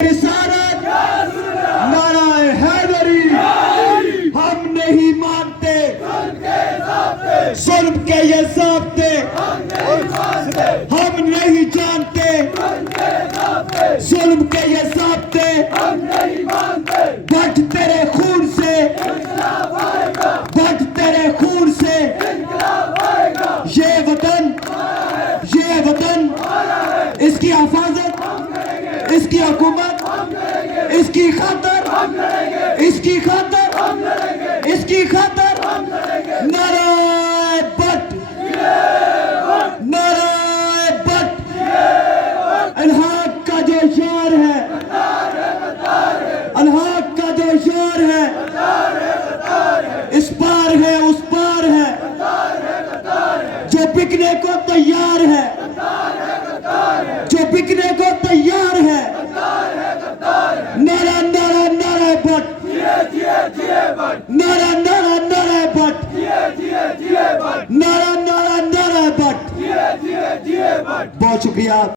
رسالت نعرہ حیدری ہم نہیں مانتے ظلم کے یہ ضابطے ہم نہیں جانتے ظلم کے یہ ضابطے بٹ تیرے خون سے بٹ تیرے خون سے یہ وطن اس کی حفاظت اس کی حکومت اس کی خاطر اس کی خاطر اس کی خاطر نعرہ بٹ نعرہ بٹ الحاق کا جو یار ہے الحاق کا جو یار ہے اس پار ہے اس پار ہے جو بکنے کو تیار ہے جو بکنے کو تیار ہے نعرہ نعرہ نعرہ بٹ نعرہ نعرہ نعرہ بٹ نعرہ نعرہ نعرہ بٹ بہت شکریہ.